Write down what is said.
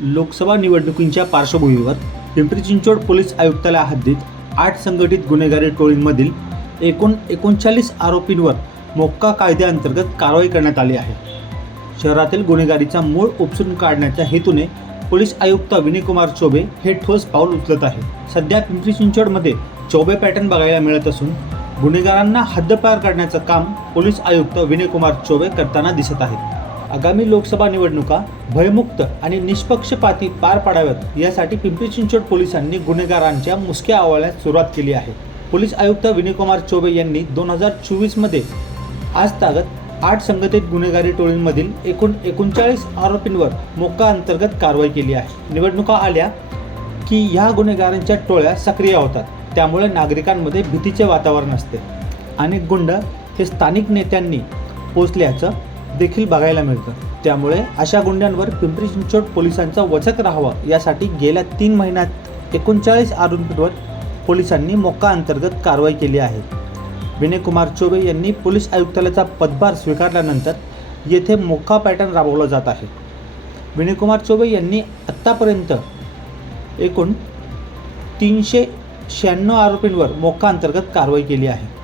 लोकसभा निवडणुकींच्या पार्श्वभूमीवर पिंपरी चिंचवड पोलीस आयुक्तालया हद्दीत आठ संघटित गुन्हेगारी टोळींमधील एकूण एकोणचाळीस आरोपींवर मोक्का कायद्याअंतर्गत कारवाई करण्यात आली आहे. शहरातील गुन्हेगारीचा मूळ उपसून काढण्याच्या हेतूने पोलीस आयुक्त विनयकुमार चौबे हे ठोस पाऊल उचलत आहे सध्या पिंपरी चिंचवडमध्ये चौबे पॅटर्न बघायला मिळत असून गुन्हेगारांना हद्दपार करण्याचं काम पोलीस आयुक्त विनयकुमार चौबे करताना दिसत आहेत. आगामी लोकसभा निवडणुका भयमुक्त आणि निष्पक्षपाती पार पाडाव्यात यासाठी पिंपरी चिंचवड पोलिसांनी गुन्हेगारांच्या मुसक्या आवळण्यास सुरुवात केली आहे. पोलीस आयुक्त विनयकुमार चौबे यांनी दोन हजार चोवीसमध्ये आज तागत आठ संघटित गुन्हेगारी टोळींमधील एकूण एकोणचाळीस आरोपींवर मोक्का अंतर्गत कारवाई केली आहे. निवडणुका आल्या की ह्या गुन्हेगारांच्या टोळ्या सक्रिय होतात. त्यामुळे नागरिकांमध्ये भीतीचे वातावरण असते. अनेक गुंड हे स्थानिक नेत्यांनी पोचल्याचं देखील बघायला मिळतं. त्यामुळे अशा गुंड्यांवर पिंपरी चिंचवड पोलिसांचा वचक राहावा यासाठी गेल्या तीन महिन्यात एकोणचाळीस आरोपींवर पोलिसांनी मोक्का अंतर्गत कारवाई केली आहे. विनय कुमार चौबे यांनी पोलीस आयुक्तालयाचा पदभार स्वीकारल्यानंतर येथे मोक्का पॅटर्न राबवला जात आहे. विनय कुमार चौबे यांनी आत्तापर्यंत एकूण तीनशे शहाण्णव आरोपींवर मोक्का अंतर्गत कारवाई केली आहे.